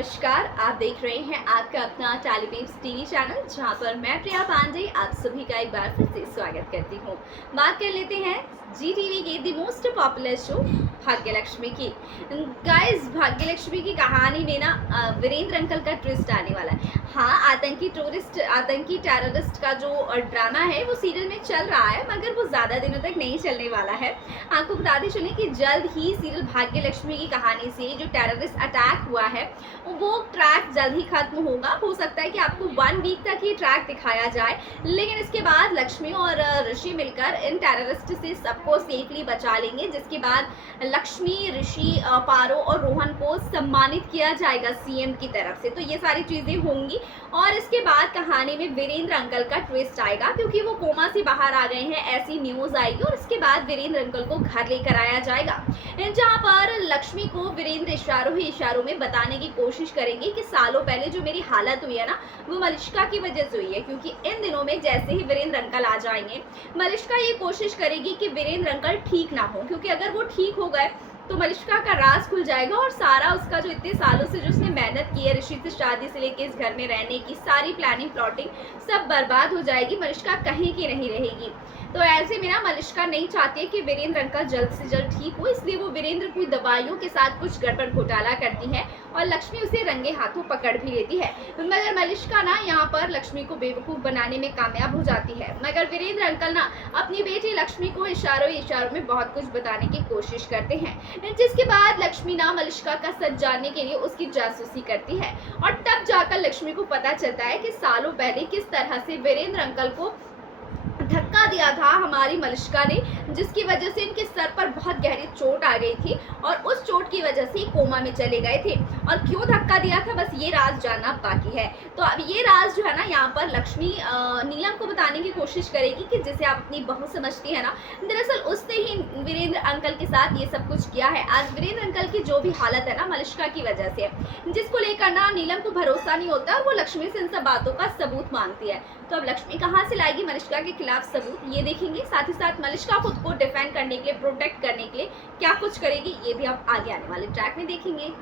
नमस्कार, आप देख रहे हैं आपका अपना टेलीविज़न टीवी चैनल, जहां पर मैं प्रिया पांडे आप सभी का एक बार फिर से स्वागत करती हूं। बात कर लेते हैं जी टीवी के the most popular show Bhagyalakshmi की। गाइस, भाग्यलक्ष्मी की कहानी में ना वीरेंद्र अंकल का ट्विस्ट आने वाला है। हाँ, आतंकी टेररिस्ट का जो ड्रामा है वो सीरियल में चल रहा है, मगर वो ज़्यादा दिनों तक नहीं चलने वाला है। आपको बताते चलें कि जल्द ही सीरियल भाग्यलक्ष्मी की कहानी से जो टेररिस्ट अटैक हुआ है वो ट्रैक जल्द ही खत्म होगा। हो सकता है कि आपको 1 वीक तक ये ट्रैक दिखाया जाए, लेकिन इसके बाद लक्ष्मी और ऋषि मिलकर इन टेररिस्ट से सबको सेफली बचा लेंगे, जिसके बाद लक्ष्मी, ऋषि, पारो और रोहन को सम्मानित किया जाएगा सीएम की तरफ से। तो ये सारी चीजें होंगी और इसके बाद कहानी में वीरेंद्र अंकल का ट्विस्ट आएगा, क्योंकि वो कोमा से बाहर आ गए हैं, ऐसी न्यूज आएगी और इसके बाद वीरेंद्र अंकल को घर लेकर आया जाएगा, जहां पर लक्ष्मी को वीरेंद्र इशारों ही इशारों में बताने की कोशिश करेंगे कि सालों पहले जो मेरी हालत हुई है ना, वो मलिष्का की वजह से हुई है। क्योंकि इन दिनों में जैसे ही वीरेंद्र अंकल आ जाएंगे, मलिष्का ये कोशिश करेगी कि वीरेंद्र अंकल ठीक ना हो, क्योंकि अगर वो ठीक हो गए तो मलिष्का का राज खुल जाएगा और सारा उसका जो इतने सालों से जो उसने मेहनत की है, ऋषि से शादी से लेके इस घर में रहने की सारी प्लानिंग प्लॉटिंग सब बर्बाद हो जाएगी। मलिष्का कहीं की नहीं रहेगी। तो ऐसे में ना मलिष्का नहीं चाहती है कि वीरेंद्र अंकल जल्द से जल्द ठीक हो, इसलिए वो वीरेंद्र की दवाइयों के साथ कुछ गड़बड़ घोटाला करती है और लक्ष्मी उसे रंगे हाथों पकड़ भी लेती है। मगर मलिष्का ना यहाँ पर लक्ष्मी को बेवकूफ बनाने में कामयाब हो जाती है, मगर वीरेंद्र अंकल ना अपनी बेटी लक्ष्मी को इशारों में बहुत कुछ बताने की कोशिश करते हैं, जिसके बाद लक्ष्मी ना मलिष्का का सच जानने के लिए उसकी जासूसी करती है और तब जाकर लक्ष्मी को पता चलता है कि सालों पहले किस तरह से वीरेंद्र अंकल को धक्का दिया था हमारी मलिष्का ने, जिसकी वजह से इनके सर पर बहुत गहरी चोट आ गई थी और उस चोट की वजह से कोमा में चले गए थे। और क्यों धक्का दिया था, बस ये राज जानना बाकी है। तो अब ये राज जो है ना, यहाँ पर लक्ष्मी नीलम को बताने की कोशिश करेगी कि जिसे आप अपनी बहू समझती है ना, दरअसल उसने ही वीरेंद्र अंकल के साथ ये सब कुछ किया है। आज वीरेंद्र अंकल की जो भी हालत है ना, मलिष्का की वजह से, जिसको लेकर ना नीलम को भरोसा नहीं होता और वो लक्ष्मी से इन सब बातों का सबूत मांगती है। तो अब लक्ष्मी कहाँ से लाएगी मलिष्का के खिलाफ सबूत, ये देखेंगे। साथ ही साथ मलिष्का खुद को डिफेंड करने के लिए, प्रोटेक्ट करने के लिए क्या कुछ करेगी, ये भी आप आगे आने वाले ट्रैक में देखेंगे।